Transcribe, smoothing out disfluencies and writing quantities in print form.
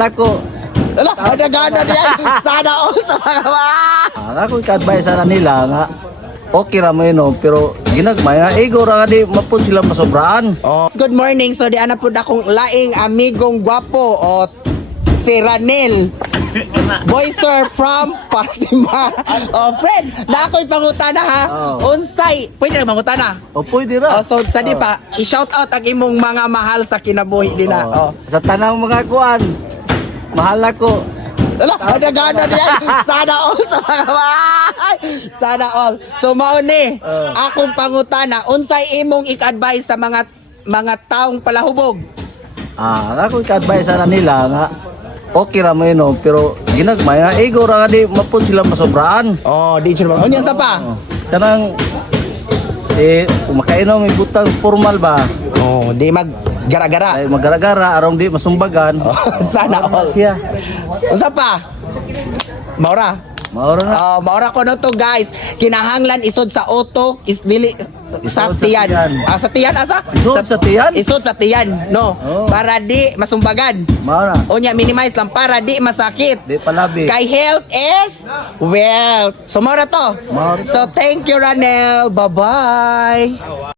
Ako, Wala, ada gana niya. Sana all sa mga ako ka-advise sana nila nga okay ra mo yun, pero ginagmay nga ego ra nga di mapun sila masobraan. Oh. Good morning. So di ana pud akong laing amigong gwapo o si Ranel. Boyster from Fatima. Oh, friend, na ako'y pangutana ha. Oh. Unsay, pwede na mangutana. O pwede ra. Oh, so sa di pa, i-shout out ang imong mga mahal sa kinabuhi din na. Oh. Sa tanang mga kuan, mahal ako. Wala, ada gana niya. Sana all sa mga Sana all. So mao ni, akong pangutana, unsay imong ik-advise sa mga taong palahubog? Ako ka-advise sana nila nga okay ra mo yun, pero ginagmay nga ego ra nga di mapun sila masobraan. Oh, di siya naman. Unya sa pa? Kanang umakainom may butang formal ba? Oh, di mag gara-gara. Ay magara-gara arong di masumbagan. Oh, sana all. Siya. Unsa pa? Maura. Maura na. Maura ko no to guys. Kinahanglan isod sa auto, is dili sa Isod sa tiyan. tiyan. Sa tiyan asa? Isod sa tiyan? Isod sa tiyan, no. Oh. Para di masumbagan. Maura. Unya minimize lang para di masakit. Di palabi. Kay health is wealth. So maura to. Maura to. So thank you Ranel. Bye-bye.